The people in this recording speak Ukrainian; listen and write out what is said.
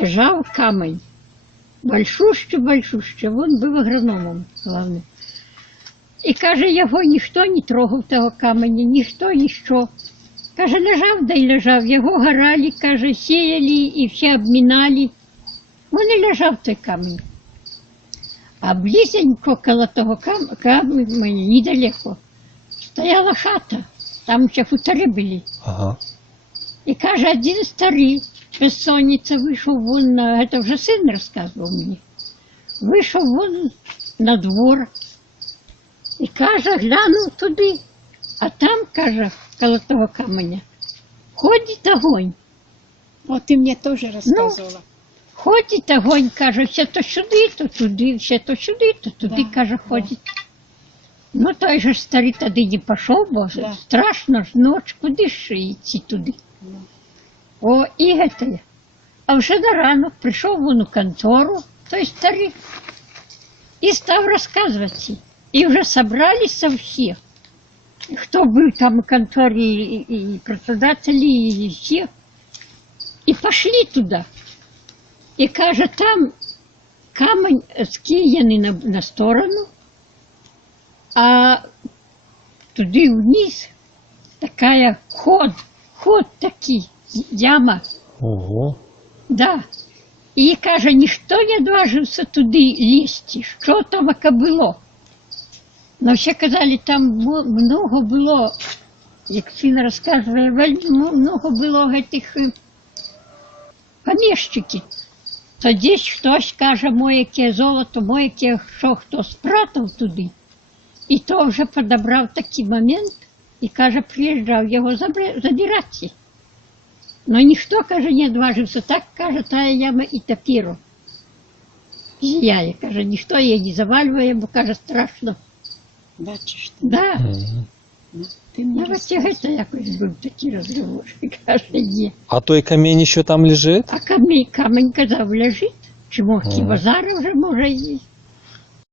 лежав камінь. Большущий, він був агрономом, головне. І каже, його ніхто не трогав, того каменя, ніхто, ніщо. Каже, лежав, да й лежав, його горали, каже, сіяли і всі обмінали. Він і лежав той камінь. А близенько коло того каменя, недалеко, стояла хата, там ще хутори були. Ага. І каже, один старий, безсонниця, вийшов вон, це вже син розказував мені, вийшов вон на двор і каже, глянув туди, а там, каже, коло того каменя, ходить огонь. О, ти мені теж розказувала. Ходить огонь, каже, все то сюди, то туди, все то сюди, то туди, каже, ходить. Ну, той же старий тоді не пішов, бо страшно ж, ніч, куди ж йти туди. О, і це. А вже на ранок прийшов він у контору, той старий, і став розказувати. І вже зібралися всі, хто був там у конторі, і працедателі, і всі, і пішли туди. І каже, там камінь скинений на сторону, а туди вниз такая ход такий, яма. Ого. Да. І каже, ніхто не одважився туди лізти, що там було. Но всі казали, там много було, як син розказує, много було цих поміщиків. То десь хтось каже, моє золото, моє що хто спрятав туди. І то вже подобрав такий момент, і каже, приїжджав його забирати. Но ніхто, каже, не одважився. Так, каже, та яма і тепер зіяє. Каже, ніхто її не завалює, бо, каже, страшно. Бачиш ти? Да. Ну, ти мені Навіть це якось був такий розговор, каже, є. А той камень ще там лежить? А камінь, казав, лежить. Чи мог хіба зараз вже може їсти?